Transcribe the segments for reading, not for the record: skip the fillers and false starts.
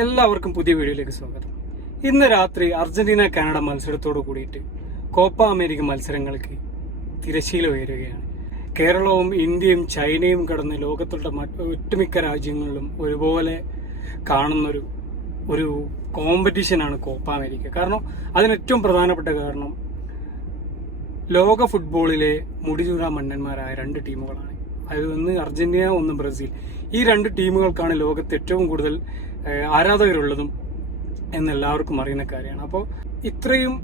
എല്ലാവർക്കും പുതിയ വീഡിയോയിലേക്ക് സ്വാഗതം. ഇന്ന് രാത്രി അർജന്റീന കാനഡ മത്സരത്തോടു കൂടിയിട്ട് കോപ്പ അമേരിക്ക മത്സരങ്ങൾക്ക് തിരശ്ശീല ഉയരുകയാണ്. കേരളവും ഇന്ത്യയും ചൈനയും കടന്ന് ലോകത്തുള്ള ഒട്ടുമിക്ക രാജ്യങ്ങളിലും ഒരുപോലെ കാണുന്നൊരു കോമ്പറ്റീഷനാണ് കോപ്പ അമേരിക്ക. കാരണം അതിന് ഏറ്റവും പ്രധാനപ്പെട്ട കാരണം ലോക ഫുട്ബോളിലെ മുടിചൂടാ മന്നന്മാരായ രണ്ട് ടീമുകളാണ്. അതിലൊന്ന് അർജന്റീന, ഒന്ന് ബ്രസീൽ. ഈ രണ്ട് ടീമുകൾക്കാണ് ലോകത്ത് ഏറ്റവും കൂടുതൽ ആരാധകരുള്ളതും എന്നെല്ലാവർക്കും അറിയുന്ന കാര്യമാണ്. അപ്പോൾ ഇത്രയും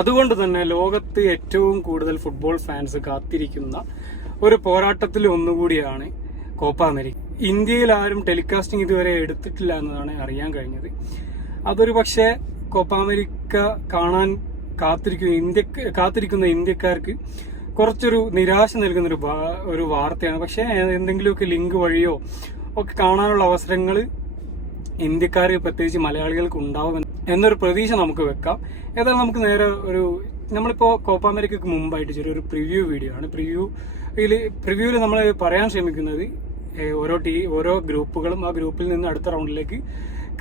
അതുകൊണ്ട് തന്നെ ലോകത്ത് ഏറ്റവും കൂടുതൽ ഫുട്ബോൾ ഫാൻസ് കാത്തിരിക്കുന്ന ഒരു പോരാട്ടത്തിൽ ഒന്നുകൂടിയാണ് കോപ്പ അമേരിക്ക. ഇന്ത്യയിൽ ആരും ടെലികാസ്റ്റിംഗ് ഇതുവരെ എടുത്തിട്ടില്ല എന്നതാണ് അറിയാൻ കഴിഞ്ഞത്. അതൊരു പക്ഷേ കോപ്പ അമേരിക്ക കാണാൻ കാത്തിരിക്കുന്ന ഇന്ത്യക്കാർക്ക് കുറച്ചൊരു നിരാശ നൽകുന്ന ഒരു വാർത്തയാണ്. പക്ഷെ എന്തെങ്കിലുമൊക്കെ ലിങ്ക് വഴിയോ ഒക്കെ കാണാനുള്ള അവസരങ്ങൾ ഇന്ത്യക്കാർക്ക്, പ്രത്യേകിച്ച് മലയാളികൾക്ക് ഉണ്ടാവും എന്നൊരു പ്രതീക്ഷ നമുക്ക് വെക്കാം. ഏതായാലും നമുക്ക് നേരെ നമ്മളിപ്പോ കോപ്പ അമേരിക്കക്ക് മുമ്പായിട്ട് ചെറിയൊരു പ്രിവ്യൂ വീഡിയോ ആണ്. പ്രിവ്യൂവിൽ നമ്മൾ പറയാൻ ശ്രമിക്കുന്നത് ഓരോ ഗ്രൂപ്പുകളും ആ ഗ്രൂപ്പിൽ നിന്ന് അടുത്ത റൗണ്ടിലേക്ക്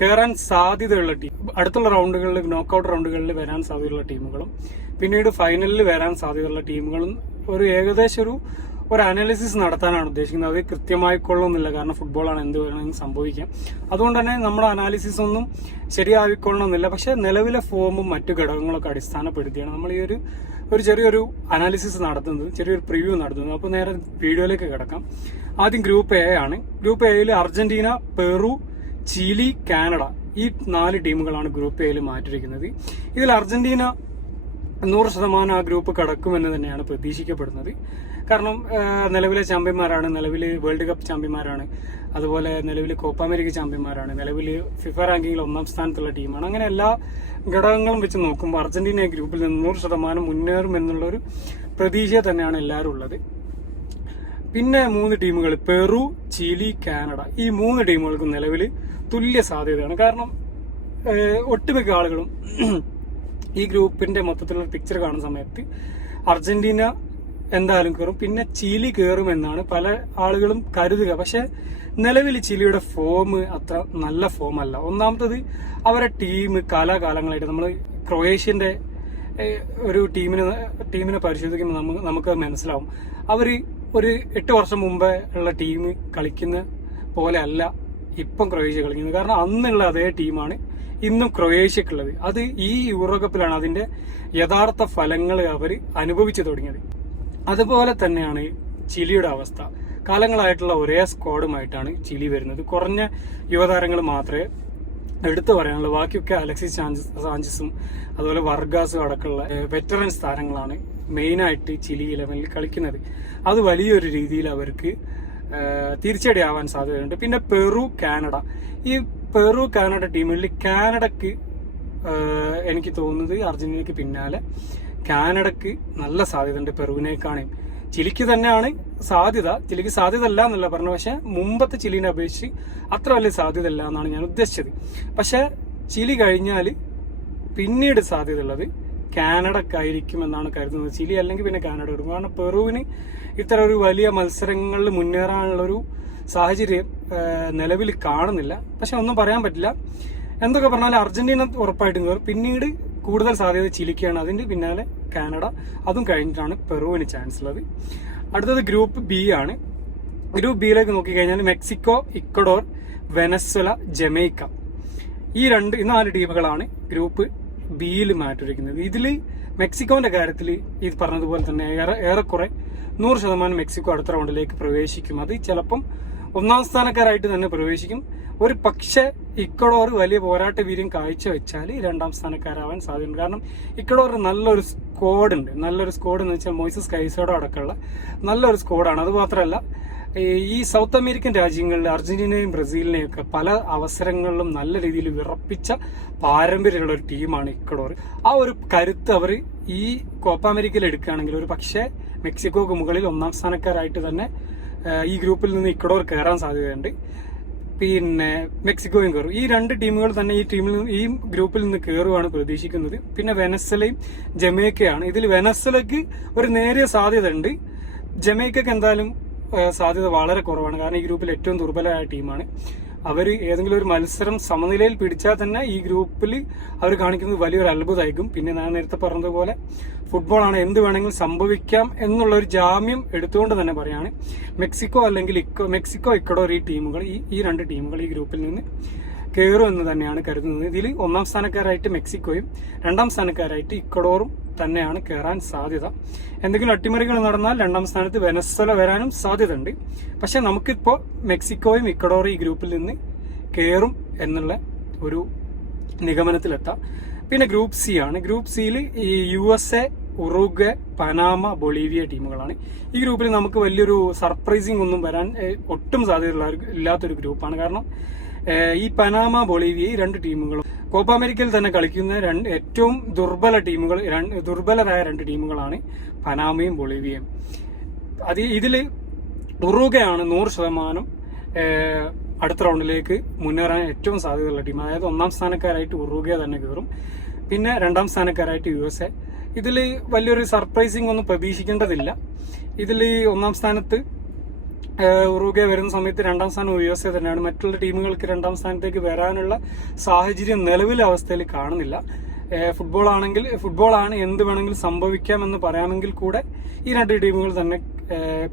കയറാൻ സാധ്യതയുള്ള ടീം, അടുത്തുള്ള റൗണ്ടുകളിൽ നോക്കൌട്ട് റൗണ്ടുകളിൽ വരാൻ സാധ്യതയുള്ള ടീമുകളും പിന്നീട് ഫൈനലിൽ വരാൻ സാധ്യതയുള്ള ടീമുകളും ഏകദേശം ഒരു അനാലിസിസ് നടത്താനാണ് ഉദ്ദേശിക്കുന്നത്. അത് കൃത്യമായിക്കൊള്ളുന്നില്ല, കാരണം ഫുട്ബോളാണ്, എന്ത് വേണമെങ്കിലും സംഭവിക്കാം. അതുകൊണ്ട് തന്നെ നമ്മുടെ അനാലിസിസ് ഒന്നും ശരിയായിക്കൊള്ളണമെന്നില്ല. പക്ഷെ നിലവിലെ ഫോമും മറ്റു ഘടകങ്ങളൊക്കെ അടിസ്ഥാനപ്പെടുത്തിയാണ് നമ്മൾ ഈ ഒരു ചെറിയൊരു അനാലിസിസ് നടത്തുന്നത്, ചെറിയൊരു പ്രിവ്യൂ നടത്തുന്നത്. അപ്പോൾ നേരെ വീഡിയോയിലേക്ക് കിടക്കാം. ആദ്യം ഗ്രൂപ്പ് എ ആണ്. ഗ്രൂപ്പ് എയിൽ അർജന്റീന, പെറു, ചിലി, കാനഡ ഈ 4 ടീമുകളാണ് ഗ്രൂപ്പ് എയിൽ മാറ്റിയിരിക്കുന്നത്. ഇതിൽ അർജന്റീന 100% ആ ഗ്രൂപ്പ് കടക്കുമെന്ന് തന്നെയാണ് പ്രതീക്ഷിക്കപ്പെടുന്നത്. കാരണം നിലവിലെ ചാമ്പ്യന്മാരാണ്, നിലവിൽ വേൾഡ് കപ്പ് ചാമ്പ്യന്മാരാണ്, അതുപോലെ നിലവിൽ കോപ്പ അമേരിക്ക ചാമ്പ്യന്മാരാണ്, നിലവിൽ ഫിഫ റാങ്കിങ്ങിൽ 1ാം സ്ഥാനത്തുള്ള ടീമാണ്. അങ്ങനെ എല്ലാ ഘടകങ്ങളും വെച്ച് നോക്കുമ്പോൾ അർജന്റീന ഗ്രൂപ്പിൽ നിന്ന് 100% മുന്നേറും എന്നുള്ളൊരു പ്രതീക്ഷ തന്നെയാണ് എല്ലാവരും ഉള്ളത്. പിന്നെ 3 ടീമുകൾ പെറു, ചിലി, കാനഡ. ഈ 3 ടീമുകൾക്കും നിലവിൽ തുല്യ സാധ്യതയാണ്. കാരണം ഒട്ടുമിക്ക ആളുകളും ഈ ഗ്രൂപ്പിന്റെ മൊത്തത്തിലുള്ള പിക്ചർ കാണുന്ന സമയത്ത് അർജന്റീന എന്തായാലും കയറും, പിന്നെ ചിലി കയറും എന്നാണ് പല ആളുകളും കരുതുക. പക്ഷെ നിലവിൽ ചിലിയുടെ ഫോം അത്ര നല്ല ഫോം അല്ല. ഒന്നാമത്തത് അവരുടെ ടീം കാലാകാലങ്ങളായിട്ട് നമ്മൾ ക്രൊയേഷ്യന്റെ ഒരു ടീമിനെ പരിശോധിക്കുമ്പോൾ നമുക്ക് മനസ്സിലാവും. അവര് ഒരു 8 വർഷം മുമ്പേ ഉള്ള ടീം കളിക്കുന്ന പോലെ അല്ല ഇപ്പം ക്രൊയേഷ്യ കളിക്കുന്നത്. കാരണം അന്നുള്ള അതേ ടീമാണ് ഇന്നും ക്രൊയേഷ്യക്കുള്ളത്. അത് ഈ യൂറോ കപ്പിലാണ് അതിന്റെ യഥാർത്ഥ ഫലങ്ങൾ അവർ അനുഭവിച്ചു തുടങ്ങിയത്. അതുപോലെ തന്നെയാണ് ചിലിയുടെ അവസ്ഥ. കാലങ്ങളായിട്ടുള്ള ഒരേ സ്ക്വാഡുമായിട്ടാണ് ചിലി വരുന്നത്. കുറഞ്ഞ യുവതാരങ്ങൾ മാത്രമേ എടുത്തു പറയാനുള്ളൂ. ബാക്കിയൊക്കെ അലക്സിസ് സാഞ്ചസും അതുപോലെ വർഗാസും അടക്കമുള്ള വെറ്ററൻസ് താരങ്ങളാണ് മെയിനായിട്ട് ചിലി 11 കളിക്കുന്നത്. അത് വലിയൊരു രീതിയിൽ അവർക്ക് തിരിച്ചടിയാവാൻ സാധ്യതയുണ്ട്. പിന്നെ പെറു, കാനഡ. ഈ പെറു, കാനഡ ടീമുകളിൽ കാനഡക്ക് എനിക്ക് തോന്നുന്നത് അർജന്റീനയ്ക്ക് പിന്നാലെ കാനഡക്ക് നല്ല സാധ്യതയുണ്ട് പെറുവിനേക്കാളും. ചിലിക്ക് തന്നെയാണ് സാധ്യത. ചിലിക്ക് സാധ്യത അല്ല എന്നല്ല പറഞ്ഞു, പക്ഷെ മുമ്പത്തെ ചിലിനെ അപേക്ഷിച്ച് അത്ര വലിയ സാധ്യത അല്ല എന്നാണ് ഞാൻ ഉദ്ദേശിച്ചത്. പക്ഷെ ചിലി കഴിഞ്ഞാൽ പിന്നീട് സാധ്യത ഉള്ളത് കാനഡക്കായിരിക്കും എന്നാണ് കരുതുന്നത്. ചിലി അല്ലെങ്കിൽ പിന്നെ കാനഡ എടുക്കും. കാരണം പെറുവിന് ഇത്തരം ഒരു വലിയ മത്സരങ്ങളിൽ മുന്നേറാനുള്ളൊരു സാഹചര്യം നിലവിൽ കാണുന്നില്ല. പക്ഷെ ഒന്നും പറയാൻ പറ്റില്ല. എന്തൊക്കെ പറഞ്ഞാലും അർജന്റീന ഉറപ്പായിട്ടും കയറും. പിന്നീട് കൂടുതൽ സാധ്യത ചിലിക്കാണ്, അതിന്റെ പിന്നാലെ കാനഡ, അതും കഴിഞ്ഞിട്ടാണ് പെറുവിന് ചാൻസ് ഉള്ളത്. അടുത്തത് ഗ്രൂപ്പ് ബി ആണ്. ഗ്രൂപ്പ് ബിയിലേക്ക് നോക്കിക്കഴിഞ്ഞാൽ മെക്സിക്കോ, ഇക്വഡോർ, വെനസ്വല, ജമൈക്ക ഈ 4 ടീമുകളാണ് ഗ്രൂപ്പ് ബിയിൽ മാറ്റിയിരിക്കുന്നത്. ഇതിൽ മെക്സിക്കോന്റെ കാര്യത്തിൽ ഈ പറഞ്ഞതുപോലെ തന്നെ ഏറെക്കുറെ 100% മെക്സിക്കോ അടുത്ത റൗണ്ടിലേക്ക് പ്രവേശിക്കും. അത് ചിലപ്പം 1ാം സ്ഥാനക്കാരായിട്ട് തന്നെ പ്രവേശിക്കും. ഒരു പക്ഷേ ഇക്വഡോർ വലിയ പോരാട്ട വീര്യം കാഴ്ചവെച്ചാൽ 2ാം സ്ഥാനക്കാരാവാൻ സാധ്യതയുണ്ട്. കാരണം ഇക്വഡോർ നല്ലൊരു സ്ക്വാഡ് ഉണ്ട്. നല്ലൊരു സ്ക്വാഡ് എന്ന് വെച്ചാൽ മോയിസസ് കൈസോഡോ അടക്കമുള്ള നല്ലൊരു സ്ക്വാഡാണ്. അതുമാത്രമല്ല ഈ സൗത്ത് അമേരിക്കൻ രാജ്യങ്ങളിൽ അർജന്റീനയും ബ്രസീലിനെയും ഒക്കെ പല അവസരങ്ങളിലും നല്ല രീതിയിൽ വിറപ്പിച്ച പാരമ്പര്യമുള്ള ഒരു ടീമാണ് ഇക്വഡോർ. ആ ഒരു കരുത്ത് അവർ ഈ കോപ്പ അമേരിക്കയിൽ എടുക്കുകയാണെങ്കിൽ ഒരു പക്ഷേ മെക്സിക്കോക്ക് മുകളിൽ 1ാം സ്ഥാനക്കാരായിട്ട് തന്നെ ഈ ഗ്രൂപ്പിൽ നിന്ന് ഇക്വഡോർ കയറാൻ സാധ്യതയുണ്ട്. പിന്നെ മെക്സിക്കോയും കയറും. ഈ 2 ടീമുകൾ തന്നെ ഈ ഗ്രൂപ്പിൽ നിന്ന് കയറുവാണ് പ്രതീക്ഷിക്കുന്നത്. പിന്നെ വെനസ്വലയും ജമൈക്കയാണ്. ഇതിൽ വെനസ്വലയ്ക്ക് ഒരു നേരിയ സാധ്യത ഉണ്ട്. ജമൈക്കക്ക് എന്തായാലും സാധ്യത വളരെ കുറവാണ്. കാരണം ഈ ഗ്രൂപ്പിൽ ഏറ്റവും ദുർബലമായ ടീമാണ്. അവർ ഏതെങ്കിലും ഒരു മത്സരം സമനിലയിൽ പിടിച്ചാൽ തന്നെ ഈ ഗ്രൂപ്പിൽ അവർ കാണിക്കുന്നത് വലിയൊരു അത്ഭുതമായിരിക്കും. പിന്നെ ഞാൻ നേരത്തെ പറഞ്ഞതുപോലെ ഫുട്ബോളാണ്, എന്ത് വേണമെങ്കിലും സംഭവിക്കാം എന്നുള്ള ഒരു ജാമ്യം എടുത്തുകൊണ്ട് തന്നെ പറയാണ് മെക്സിക്കോ അല്ലെങ്കിൽ ഇക്വഡോർ ഈ ടീമുകൾ ഈ രണ്ട് ടീമുകൾ ഈ ഗ്രൂപ്പിൽ നിന്ന് കയറും എന്ന് തന്നെയാണ് കരുതുന്നത്. ഇതിൽ ഒന്നാം സ്ഥാനക്കാരായിട്ട് മെക്സിക്കോയും രണ്ടാം സ്ഥാനക്കാരായിട്ട് ഇക്വഡോറും തന്നെയാണ് കയറാൻ സാധ്യത. എന്തെങ്കിലും അട്ടിമറികൾ നടന്നാൽ രണ്ടാം സ്ഥാനത്ത് വെനസ്വല വരാനും സാധ്യതയുണ്ട്. പക്ഷെ നമുക്കിപ്പോൾ മെക്സിക്കോയും ഇക്വഡോറും ഈ ഗ്രൂപ്പിൽ നിന്ന് കയറും എന്നുള്ള ഒരു നിഗമനത്തിലെത്താം. പിന്നെ ഗ്രൂപ്പ് സി ആണ്. ഗ്രൂപ്പ് സിയിൽ ഈ USA, ഉറുഗ്വേ, പനാമ, ബൊളീവിയ ടീമുകളാണ്. ഈ ഗ്രൂപ്പിൽ നമുക്ക് വലിയൊരു സർപ്രൈസിങ് ഒന്നും വരാൻ ഒട്ടും സാധ്യതയുള്ള ഇല്ലാത്തൊരു ഗ്രൂപ്പാണ്. കാരണം ഈ പനാമ, ബൊളീവിയ ഈ രണ്ട് ടീമുകളും കോപ്പ അമേരിക്കയിൽ തന്നെ കളിക്കുന്ന ഏറ്റവും ദുർബലരായ രണ്ട് ടീമുകളാണ് പനാമയും ബൊളീവിയയും. ഇതിൽ ഉറുഗ്വയാണ് 100% അടുത്ത റൗണ്ടിലേക്ക് മുന്നേറാൻ ഏറ്റവും സാധ്യതയുള്ള ടീം. അതായത് ഒന്നാം സ്ഥാനക്കാരായിട്ട് ഉറുഗ്വ തന്നെ കയറും. പിന്നെ രണ്ടാം സ്ഥാനക്കാരായിട്ട് USA. ഇതിൽ വലിയൊരു സർപ്രൈസിങ് ഒന്നും പ്രതീക്ഷിക്കേണ്ടതില്ല. ഇതിൽ ഒന്നാം സ്ഥാനത്ത് ഉറുഗ്വ വരുന്ന സമയത്ത് രണ്ടാം സ്ഥാനം USA തന്നെയാണ്. മറ്റുള്ള ടീമുകൾക്ക് രണ്ടാം സ്ഥാനത്തേക്ക് വരാനുള്ള സാഹചര്യം നിലവിലെ അവസ്ഥയിൽ കാണുന്നില്ല. ഫുട്ബോളാണ്, എന്ത് വേണമെങ്കിലും സംഭവിക്കാമെന്ന് പറയാമെങ്കിൽ കൂടെ ഈ രണ്ട് ടീമുകൾ തന്നെ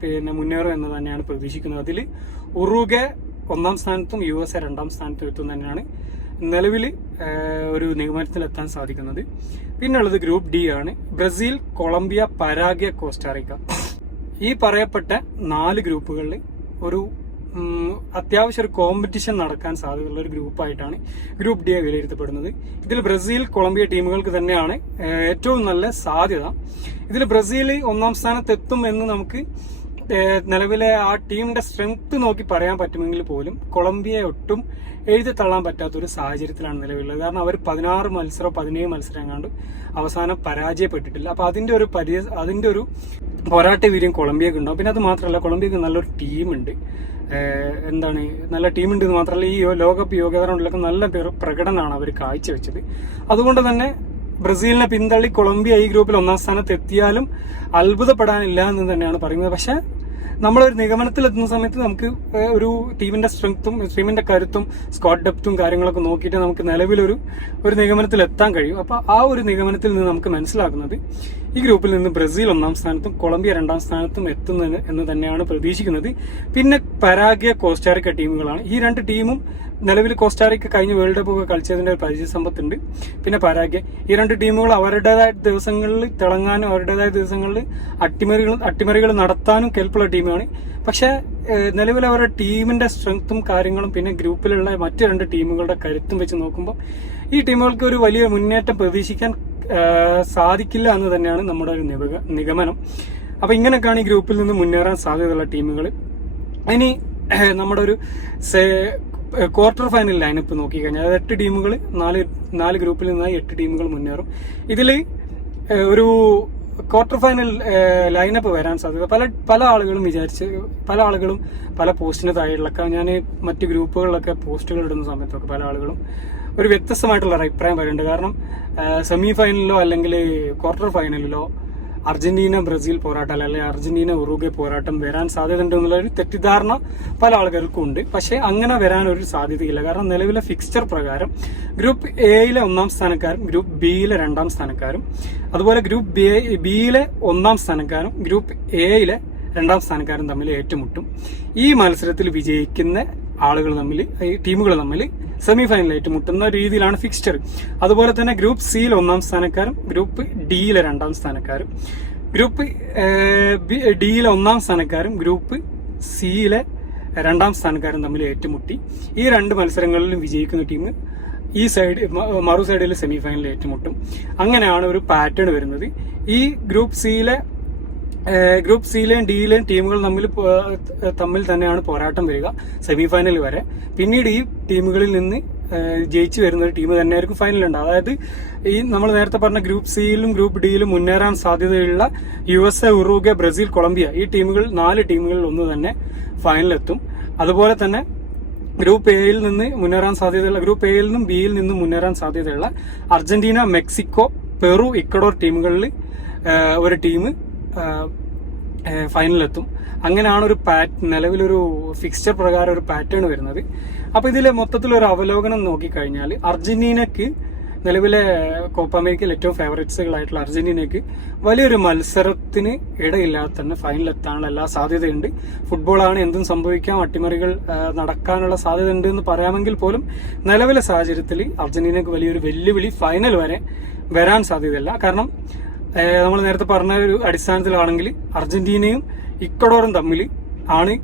പിന്നെ മുന്നേറും എന്ന് തന്നെയാണ് പ്രതീക്ഷിക്കുന്നത്. അതിൽ ഉറുഗ്വ ഒന്നാം സ്ഥാനത്തും USA രണ്ടാം സ്ഥാനത്തും എത്തും തന്നെയാണ് നിലവിൽ ഒരു നിഗമനത്തിലെത്താൻ സാധിക്കുന്നത്. പിന്നുള്ളത് ഗ്രൂപ്പ് ഡി ആണ്. Brazil, Colombia, Paraguay, Costa Rica. ഈ പറയപ്പെട്ട 4 ഗ്രൂപ്പുകളിൽ ഒരു അത്യാവശ്യം ഒരു കോമ്പറ്റീഷൻ നടക്കാൻ സാധ്യതയുള്ള ഒരു ഗ്രൂപ്പായിട്ടാണ് ഗ്രൂപ്പ് ഡി വിലയിരുത്തപ്പെടുന്നത്. ഇതിൽ ബ്രസീൽ, കൊളംബിയ ടീമുകൾക്ക് തന്നെയാണ് ഏറ്റവും നല്ല സാധ്യത. ഇതിൽ ബ്രസീൽ ഒന്നാം സ്ഥാനത്തെത്തും എന്ന് നമുക്ക് നിലവിലെ ആ ടീമിന്റെ സ്ട്രെങ്ത് നോക്കി പറയാൻ പറ്റുമെങ്കിൽ പോലും കൊളംബിയയെ ഒട്ടും എഴുതി തള്ളാൻ പറ്റാത്തൊരു സാഹചര്യത്തിലാണ് നിലവിലുള്ളത്. കാരണം അവർ 17 മത്സരം കണ്ട് അവസാനം പരാജയപ്പെട്ടിട്ടില്ല. അപ്പൊ അതിന്റെ ഒരു പോരാട്ട വീര്യം കൊളംബിയക്ക് ഉണ്ടാവും. പിന്നെ അത് മാത്രമല്ല, കൊളംബിയക്ക് നല്ലൊരു ടീമുണ്ട്. നല്ല ടീമുണ്ട് എന്ന് മാത്രമല്ല, ഈ ലോകകപ്പ് യോഗ്യതാ റൗണ്ടിലൊക്കെ നല്ല പ്രകടനമാണ് അവർ കാഴ്ചവെച്ചത്. അതുകൊണ്ട് തന്നെ ബ്രസീലിനെ പിന്തള്ളി കൊളംബിയ ഈ ഗ്രൂപ്പിൽ ഒന്നാം സ്ഥാനത്ത് എത്തിയാലും അത്ഭുതപ്പെടാനില്ല എന്ന് തന്നെയാണ് പറയുന്നത്. പക്ഷെ നമ്മളൊരു നിഗമനത്തിലെത്തുന്ന സമയത്ത് നമുക്ക് ഒരു ടീമിന്റെ സ്ട്രെങ്ത്തും ടീമിന്റെ കരുത്തും സ്ക്വാഡ് ഡെപ്തും കാര്യങ്ങളൊക്കെ നോക്കിയിട്ട് നമുക്ക് നിലവിലൊരു നിഗമനത്തിൽ എത്താൻ കഴിയും. അപ്പൊ ആ ഒരു നിഗമനത്തിൽ നിന്ന് നമുക്ക് മനസ്സിലാക്കുന്നത് ഈ ഗ്രൂപ്പിൽ നിന്ന് ബ്രസീൽ ഒന്നാം സ്ഥാനത്തും കൊളംബിയ രണ്ടാം സ്ഥാനത്തും എത്തുന്നത് എന്ന് തന്നെയാണ് പ്രതീക്ഷിക്കുന്നത്. പിന്നെ പരാഗ്വെ, കോസ്റ്റാറിക്ക ടീമുകളാണ്. ഈ രണ്ട് ടീമും നിലവിൽ കോസ്റ്റാറിക്ക കഴിഞ്ഞ വേൾഡ് കപ്പ് ഒക്കെ കളിച്ചതിന്റെ ഒരു പരിചയ സമ്പത്തുണ്ട്. പിന്നെ പരാഗ്വെ, ഈ രണ്ട് ടീമുകൾ അവരുടേതായ ദിവസങ്ങളിൽ തിളങ്ങാനും അവരുടേതായ ദിവസങ്ങളിൽ അട്ടിമറികൾ നടത്താനും കെൽപ്പുള്ള ടീമാണ്. പക്ഷെ നിലവിൽ അവരുടെ ടീമിന്റെ സ്ട്രെങ്ത്തും കാര്യങ്ങളും പിന്നെ ഗ്രൂപ്പിലുള്ള മറ്റു രണ്ട് ടീമുകളുടെ കരുത്തും വെച്ച് നോക്കുമ്പോൾ ഈ ടീമുകൾക്ക് ഒരു വലിയ മുന്നേറ്റം പ്രതീക്ഷിക്കാൻ സാധിക്കില്ല എന്ന് തന്നെയാണ് നമ്മുടെ ഒരു നിഗമനം. അപ്പൊ ഇങ്ങനെയൊക്കെയാണ് ഈ ഗ്രൂപ്പിൽ നിന്ന് മുന്നേറാൻ സാധ്യതയുള്ള ടീമുകൾ. ഇനി നമ്മുടെ ഒരു ക്വാർട്ടർ ഫൈനൽ ലൈനപ്പ് നോക്കിക്കഴിഞ്ഞാൽ 8 ടീമുകൾ, 4 ഗ്രൂപ്പിൽ നിന്നായി 8 ടീമുകൾ മുന്നേറും. ഇതിൽ ഒരു ക്വാർട്ടർ ഫൈനൽ ലൈനപ്പ് വരാൻ സാധ്യത പല ആളുകളും പല പോസ്റ്റിന് താഴെയുള്ളൊക്കെ ഞാൻ മറ്റു ഗ്രൂപ്പുകളിലൊക്കെ പോസ്റ്റുകൾ ഇടുന്ന സമയത്തൊക്കെ പല ആളുകളും ഒരു വ്യത്യസ്തമായിട്ടുള്ള അഭിപ്രായം പറയുന്നുണ്ട്. കാരണം സെമി ഫൈനലിലോ അല്ലെങ്കിൽ ക്വാർട്ടർ ഫൈനലിലോ അർജന്റീന ബ്രസീൽ പോരാട്ടം അല്ലെങ്കിൽ അർജന്റീന ഉറുഗ്വേ പോരാട്ടം വരാൻ സാധ്യതയുണ്ട് എന്നുള്ള ഒരു തെറ്റിദ്ധാരണ പല ആളുകൾക്കും ഉണ്ട്. പക്ഷെ അങ്ങനെ വരാൻ ഒരു സാധ്യതയില്ല. കാരണം നിലവിലെ ഫിക്സ്ചർ പ്രകാരം ഗ്രൂപ്പ് എയിലെ ഒന്നാം സ്ഥാനക്കാരും ഗ്രൂപ്പ് ബിയിലെ രണ്ടാം സ്ഥാനക്കാരും അതുപോലെ ഗ്രൂപ്പ് ബിയിലെ ഒന്നാം സ്ഥാനക്കാരും ഗ്രൂപ്പ് എയിലെ രണ്ടാം സ്ഥാനക്കാരും തമ്മിൽ ഏറ്റുമുട്ടും. ഈ മത്സരത്തിൽ വിജയിക്കുന്ന ടീമുകൾ തമ്മിൽ സെമി ഫൈനൽ ഏറ്റുമുട്ടുന്ന രീതിയിലാണ് ഫിക്സ്ചർ. അതുപോലെ തന്നെ ഗ്രൂപ്പ് സിയിൽ ഒന്നാം സ്ഥാനക്കാരും ഗ്രൂപ്പ് ഡിയിലെ രണ്ടാം സ്ഥാനക്കാരും ഗ്രൂപ്പ് ഡിയിലെ ഒന്നാം സ്ഥാനക്കാരും ഗ്രൂപ്പ് സിയിലെ രണ്ടാം സ്ഥാനക്കാരും തമ്മിൽ ഏറ്റുമുട്ടി ഈ 2 മത്സരങ്ങളിലും വിജയിക്കുന്ന ടീം ഈ മറു സൈഡിൽ സെമി ഫൈനലിൽ ഏറ്റുമുട്ടും. അങ്ങനെയാണ് ഒരു പാറ്റേൺ വരുന്നത്. ഈ ഗ്രൂപ്പ് സിയിലെയും ഡിയിലെയും ടീമുകൾ തമ്മിൽ തന്നെയാണ് പോരാട്ടം വരിക സെമി ഫൈനൽ വരെ. പിന്നീട് ഈ ടീമുകളിൽ നിന്ന് ജയിച്ചു വരുന്ന ഒരു ടീം തന്നെയായിരിക്കും ഫൈനലുണ്ട്. അതായത് ഈ നമ്മൾ നേരത്തെ പറഞ്ഞ ഗ്രൂപ്പ് സിയിലും ഗ്രൂപ്പ് ഡിയിലും മുന്നേറാൻ സാധ്യതയുള്ള USA, ഉറുഗ്വേ, ബ്രസീൽ, കൊളംബിയ ഈ 4 ടീമുകളിൽ ഒന്ന് തന്നെ ഫൈനലിലെത്തും. അതുപോലെ തന്നെ ഗ്രൂപ്പ് എയിൽ നിന്നും ബിയിൽ നിന്നും മുന്നേറാൻ സാധ്യതയുള്ള അർജന്റീന, മെക്സിക്കോ, പെറു, ഇക്വഡോർ ടീമുകളിൽ ഒരു ടീം ഫൈനലിലെത്തും. അങ്ങനെയാണ് നിലവിലൊരു ഫിക്സ്ചർ പ്രകാരം ഒരു പാറ്റേൺ വരുന്നത്. അപ്പൊ ഇതിലെ മൊത്തത്തിലൊരു അവലോകനം നോക്കിക്കഴിഞ്ഞാൽ അർജന്റീനക്ക് നിലവിലെ കോപ്പ അമേരിക്കയിൽ ഏറ്റവും ഫേവറേറ്റ്സുകളായിട്ടുള്ള അർജന്റീനയ്ക്ക് വലിയൊരു മത്സരത്തിന് ഇടയില്ലാതെ തന്നെ ഫൈനൽ എത്താനുള്ള എല്ലാ സാധ്യതയുണ്ട്. ഫുട്ബോളാണ്, എന്തും സംഭവിക്കാം, അട്ടിമറികൾ നടക്കാനുള്ള സാധ്യത ഉണ്ട് എന്ന് പറയാമെങ്കിൽ പോലും നിലവിലെ സാഹചര്യത്തിൽ അർജന്റീനക്ക് വലിയൊരു വെല്ലുവിളി ഫൈനൽ വരെ വരാൻ സാധ്യതയില്ല. കാരണം നമ്മൾ നേരത്തെ പറഞ്ഞ ഒരു അടിസ്ഥാനത്തിലാണെങ്കിൽ അർജന്റീനയും ഇക്വഡോറും തമ്മിൽ ആണ്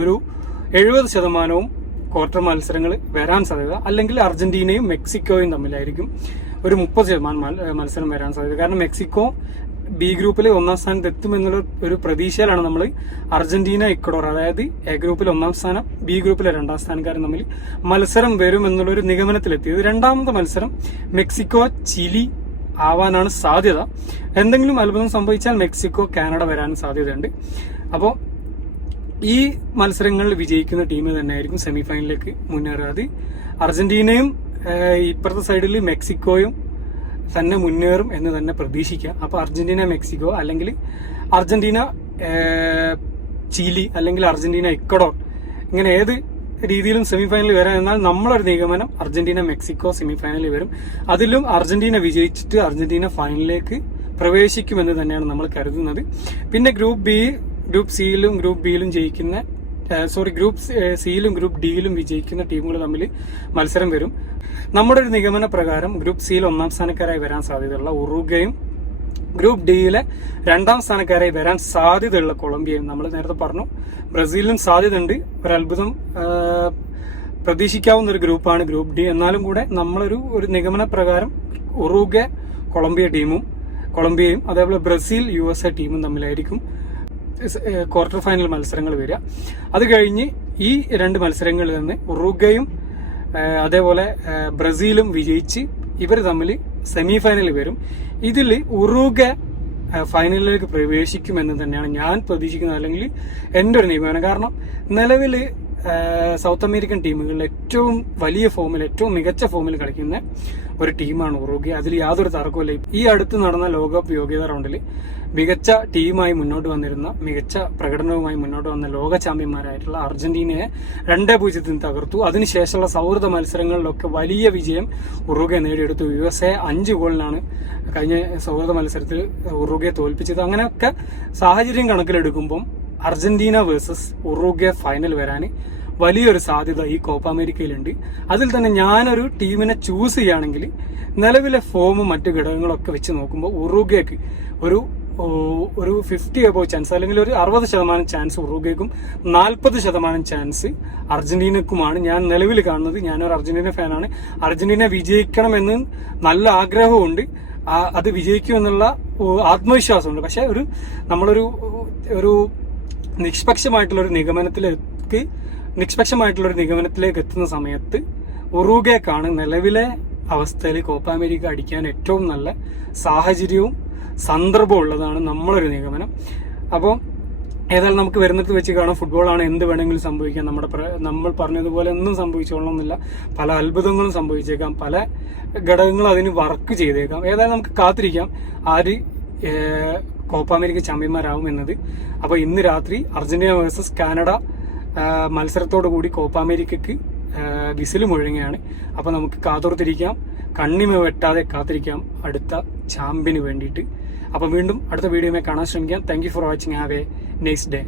ഒരു 70% ക്വാർട്ടർ മത്സരങ്ങൾ വരാൻ സാധ്യത. അല്ലെങ്കിൽ അർജന്റീനയും മെക്സിക്കോയും തമ്മിലായിരിക്കും ഒരു 30% മത്സരം വരാൻ സാധ്യത. കാരണം മെക്സിക്കോ ബി ഗ്രൂപ്പിൽ 1ാം സ്ഥാനത്ത് എത്തുമെന്നുള്ള ഒരു പ്രതീക്ഷയിലാണ് നമ്മൾ അർജന്റീന ഇക്വഡോർ, അതായത് എ ഗ്രൂപ്പിൽ 1ാം സ്ഥാനം, ബി ഗ്രൂപ്പിലെ 2ാം സ്ഥാനക്കാരും തമ്മിൽ മത്സരം വരും എന്നുള്ളൊരു നിഗമനത്തിലെത്തിയത്. രണ്ടാമത്തെ മത്സരം മെക്സിക്കോ ചിലി ആവാനാണ് സാധ്യത. എന്തെങ്കിലും അത്ഭുതം സംഭവിച്ചാൽ മെക്സിക്കോ കാനഡ വരാൻ സാധ്യതയുണ്ട്. അപ്പോൾ ഈ മത്സരങ്ങളിൽ വിജയിക്കുന്ന ടീം തന്നെയായിരിക്കും സെമിഫൈനലിലേക്ക് മുന്നേറുക. അത് അർജന്റീനയും ഇപ്പുറത്തെ സൈഡിൽ മെക്സിക്കോയും തന്നെ മുന്നേറും എന്ന് തന്നെ പ്രതീക്ഷിക്കാം. അപ്പൊ അർജന്റീന മെക്സിക്കോ, അല്ലെങ്കിൽ അർജന്റീന ചിലി, അല്ലെങ്കിൽ അർജന്റീന ഇക്വഡോർ, ഇങ്ങനെ ഏത് രീതിയിലും സെമിഫൈനലിൽ വരാം. എന്നാൽ നമ്മളൊരു നിഗമനം അർജന്റീന മെക്സിക്കോ സെമിഫൈനലിൽ വരും. അതിലും അർജന്റീന വിജയിച്ചിട്ട് അർജന്റീന ഫൈനലിലേക്ക് പ്രവേശിക്കുമെന്ന് തന്നെയാണ് നമ്മൾ കരുതുന്നത്. പിന്നെ ഗ്രൂപ്പ് സിയിലും ഗ്രൂപ്പ് ബിയിലും ജയിക്കുന്ന ഗ്രൂപ്പ് സിയിലും ഗ്രൂപ്പ് ഡിയിലും വിജയിക്കുന്ന ടീമുകൾ തമ്മിൽ മത്സരം വരും. നമ്മുടെ ഒരു നിഗമന പ്രകാരം ഗ്രൂപ്പ് സിയിൽ 1ാം സ്ഥാനക്കാരായി വരാൻ സാധ്യതയുള്ള ഉറുഗ്വേയും ഗ്രൂപ്പ് ഡിയിലെ 2ാം സ്ഥാനക്കാരായി വരാൻ സാധ്യതയുള്ള കൊളംബിയയും, നമ്മൾ നേരത്തെ പറഞ്ഞു ബ്രസീലിനും സാധ്യതയുണ്ട്. ഒരത്ഭുതം പ്രതീക്ഷിക്കാവുന്ന ഒരു ഗ്രൂപ്പാണ് ഗ്രൂപ്പ് ഡി. എന്നാലും കൂടെ നമ്മളൊരു നിഗമന പ്രകാരം ഉറുഗ്വേ കൊളംബിയയും അതേപോലെ ബ്രസീൽ USA ടീമും തമ്മിലായിരിക്കും ക്വാർട്ടർ ഫൈനൽ മത്സരങ്ങൾ വരിക. അത് കഴിഞ്ഞ് ഈ 2 മത്സരങ്ങളിൽ നിന്ന് ഉറുഗ്വേയും അതേപോലെ ബ്രസീലും വിജയിച്ച് ഇവർ തമ്മിൽ സെമി ഫൈനലിൽ വരും. ഇതിൽ ഉറുഗ്വേ ഫൈനലിലേക്ക് പ്രവേശിക്കുമെന്ന് തന്നെയാണ് ഞാൻ പ്രതീക്ഷിക്കുന്നത്, അല്ലെങ്കിൽ എൻ്റെ ഒരു നിഗമനം. കാരണം നിലവിൽ സൗത്ത് അമേരിക്കൻ ടീമുകളിൽ ഏറ്റവും വലിയ ഫോമിൽ, ഏറ്റവും മികച്ച ഫോമിൽ കളിക്കുന്ന ഒരു ടീമാണ് ഉറുഗ്വേ. അതിൽ യാതൊരു തർക്കവുമില്ല. ഈ അടുത്ത് നടന്ന ലോകകപ്പ് യോഗ്യതാ റൗണ്ടിൽ മികച്ച ടീമായി മുന്നോട്ട് വന്നിരുന്ന, മികച്ച പ്രകടനവുമായി മുന്നോട്ട് വന്ന ലോക ചാമ്പ്യന്മാരായിട്ടുള്ള അർജന്റീനയെ 2-0 തകർത്തു. അതിനുശേഷമുള്ള സൗഹൃദ മത്സരങ്ങളിലൊക്കെ വലിയ വിജയം ഉറുഗ്വേ നേടിയെടുത്തു. USA 5 ഗോളിനാണ് കഴിഞ്ഞ സൗഹൃദ മത്സരത്തിൽ ഉറുഗ്വേ തോൽപ്പിച്ചത്. അങ്ങനെയൊക്കെ സാഹചര്യം കണക്കിലെടുക്കുമ്പം അർജന്റീന വേഴ്സസ് ഉറുഗ്വേ ഫൈനൽ വരാൻ വലിയൊരു സാധ്യത ഈ കോപ്പ അമേരിക്കയിലുണ്ട്. അതിൽ തന്നെ ഞാനൊരു ടീമിനെ ചൂസ് ചെയ്യുകയാണെങ്കിൽ നിലവിലെ ഫോമും മറ്റു ഘടകങ്ങളൊക്കെ വെച്ച് നോക്കുമ്പോൾ ഉറുഗ്വേക്ക് ഒരു 50 above ചാൻസ്, അല്ലെങ്കിൽ ഒരു 60% ചാൻസ് ഉറുഗ്വേക്കും 40% ചാൻസ് അർജന്റീനക്കുമാണ് ഞാൻ നിലവിൽ കാണുന്നത്. ഞാനൊരു അർജന്റീന ഫാനാണ്. അർജന്റീന വിജയിക്കണമെന്ന് നല്ല ആഗ്രഹമുണ്ട്. അത് വിജയിക്കുമെന്നുള്ള ആത്മവിശ്വാസമുണ്ട്. പക്ഷെ നമ്മളൊരു നിഷ്പക്ഷമായിട്ടുള്ള ഒരു നിഗമനത്തിലേക്ക് എത്തുന്ന സമയത്ത് ഉറുഗ്വേക്കാണ് നിലവിലെ അവസ്ഥയിൽ കോപ്പ അമേരിക്ക അടിക്കാൻ ഏറ്റവും നല്ല സാഹചര്യവും സന്ദർഭവും ഉള്ളതാണ് നമ്മളൊരു നിഗമനം. അപ്പോൾ ഏതായാലും നമുക്ക് വരുന്നിടത്ത് വെച്ച് കാണാം. ഫുട്ബോളാണ്, എന്ത് വേണമെങ്കിലും സംഭവിക്കാം. നമ്മൾ പറഞ്ഞതുപോലെ ഒന്നും സംഭവിച്ചോളണമെന്നില്ല. പല അത്ഭുതങ്ങളും സംഭവിച്ചേക്കാം, പല ഘടകങ്ങളും അതിന് വർക്ക് ചെയ്തേക്കാം. ഏതായാലും നമുക്ക് കാത്തിരിക്കാം ആര് കോപ്പ അമേരിക്ക ചാമ്പ്യന്മാരാകും എന്നത്. അപ്പോൾ ഇന്ന് രാത്രി അർജന്റീന വേഴ്സസ് കാനഡ മത്സരത്തോടു കൂടി കോപ്പ അമേരിക്കക്ക് വിസിൽ മുഴങ്ങുകയാണ്. അപ്പോൾ നമുക്ക് കാതോർത്തിരിക്കാം, കണ്ണിമ വെട്ടാതെ കാത്തിരിക്കാം അടുത്ത ചാമ്പ്യന് വേണ്ടിയിട്ട്. അപ്പം വീണ്ടും അടുത്ത വീഡിയോയിൽ കാണാൻ ശ്രമിക്കാം. Thank you for watching. Have A nice day.